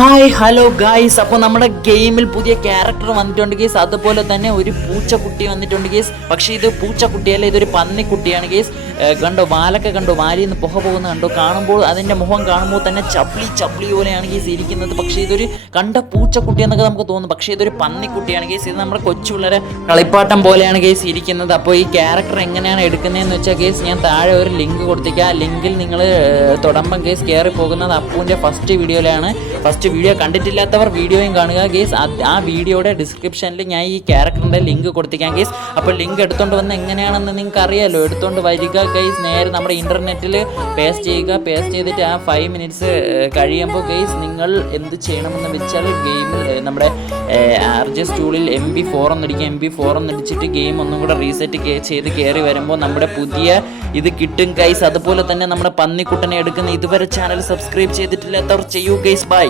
Hi hello guys അപ്പോൾ നമ്മുടെ ഗെയിമിൽ പുതിയ ക്യാരക്ടർ വന്നിട്ടുണ്ട് ഗേസ് അതുപോലെ തന്നെ ഒരു പൂച്ചക്കുട്ടി വന്നിട്ടുണ്ട് ഗേസ് പക്ഷേ ഇത് പൂച്ചക്കുട്ടിയല്ല ഇതൊരു പന്നിക്കുട്ടിയാണ് ഗേസ് കണ്ടോ വാലൊക്കെ കണ്ടോ വാലിൽ നിന്ന് പുക പോകുന്ന കണ്ടോ? കാണുമ്പോൾ അതിന്റെ മുഖം കാണുമ്പോൾ തന്നെ ചപ്ലി ചപ്ലി പോലെയാണ് ഗേസ് ഇരിക്കുന്നത്. പക്ഷേ ഇതൊരു കണ്ട പൂച്ചക്കുട്ടി എന്നൊക്കെ നമുക്ക് തോന്നുന്നു. പക്ഷേ ഇതൊരു പന്നിക്കുട്ടിയാണ് ഗേസ് ഇത് നമ്മുടെ കൊച്ചു കളിപ്പാട്ടം പോലെയാണ് ഗേസ് ഇരിക്കുന്നത്. അപ്പോൾ ഈ ക്യാരക്ടർ എങ്ങനെയാണ് എടുക്കുന്നതെന്ന് വെച്ചാൽ ഗേസ് ഞാൻ താഴെ ഒരു ലിങ്ക് കൊടുത്തേക്കാം. ആ ലിങ്കിൽ നിങ്ങൾ തുടമ്പം കേസ് കയറി പോകുന്നത് അപ്പൂന്റെ ഫസ്റ്റ് വീഡിയോയിലാണ് ഫസ്റ്റ് വീഡിയോ കണ്ടിട്ടില്ലാത്തവർ വീഡിയോയും കാണുക ഗേസ് ആ വീഡിയോയുടെ ഡിസ്ക്രിപ്ഷനിൽ ഞാൻ ഈ ക്യാരക്ടറിന്റെ ലിങ്ക് കൊടുത്തിരിക്കാം ഗേസ് അപ്പോൾ ലിങ്ക് എടുത്തുകൊണ്ട് വന്ന് എങ്ങനെയാണെന്ന് നിങ്ങൾക്ക് അറിയാമല്ലോ എടുത്തുകൊണ്ട് വരിക ഗൈസ് നേരെ നമ്മുടെ ഇന്റർനെറ്റിൽ പേസ്റ്റ് ചെയ്യുക. പേസ്റ്റ് ചെയ്തിട്ട് ആ ഫൈവ് മിനിറ്റ്സ് കഴിയുമ്പോൾ ഗൈസ് നിങ്ങൾ എന്ത് ചെയ്യണമെന്ന് വെച്ചാൽ ഗെയിമിൽ നമ്മുടെ ആർ ജെ സ്റ്റൂളിൽ എം ബി ഫോർ ഒന്നടിക്കുക. എം ബി ഫോർ ഒന്നടിച്ചിട്ട് ഗെയിം ഒന്നും കൂടെ റീസെറ്റ് ചെയ്ത് കയറി വരുമ്പോൾ നമ്മുടെ പുതിയ ഇത് കിട്ടും ഗൈസ് അതുപോലെ തന്നെ നമ്മുടെ പന്നിക്കുട്ടനെ എടുക്കുന്ന ഇതുവരെ ചാനൽ സബ്സ്ക്രൈബ് ചെയ്തിട്ടില്ലാത്തവർ ചെയ്യൂ ഗൈസ് ബൈ